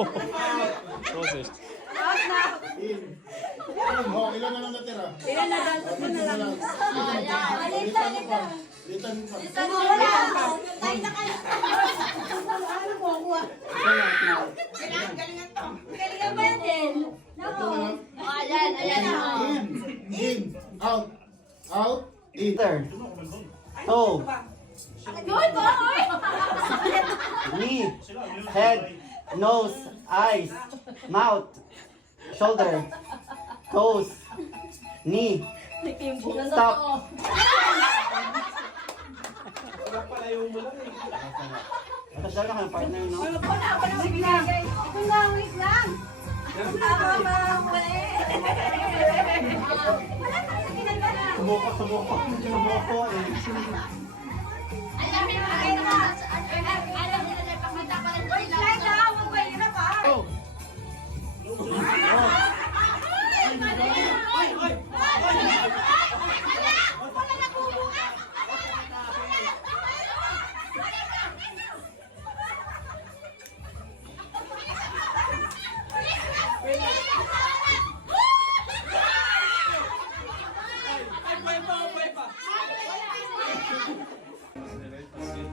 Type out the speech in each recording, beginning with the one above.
Closest. Out na. Oh, ilan na lang natira? Ilan na lang? Tatlo na lang. Litan pa. Litan pa. Tayo na kayo. Ano mo ako? Galingan ba yan din? Ito na lang. Ayan, ayan. In. Out. Out. In. There. Toe. Good boy! Knee. Head. Nose. Eyes. Mouth. Shoulder. Toes. Knee. Stop. Tapos dala ka ng partner, no? Sige lang. Ito lang, wait lang. Sumuko. Sumuko eh. Oh.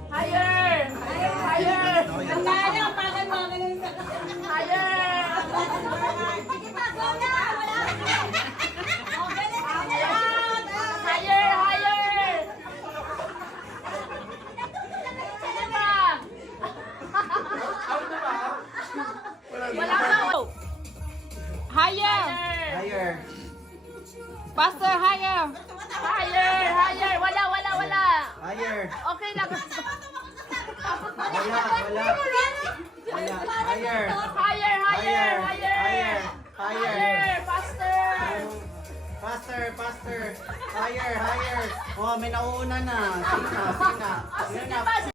Higher! Higher! Ang lalo, parang mga ganun. Higher! Sige pa, go na! Wala! Higher! Higher! Sige pa! Wala ka! Higher! Higher. Faster, higher! Higher! Higher! Wala! Higher. Okay lang. Wala. Higher. Higher! Higher. Higher! Faster! Faster. Higher. Oh, may nauuna na. Sina.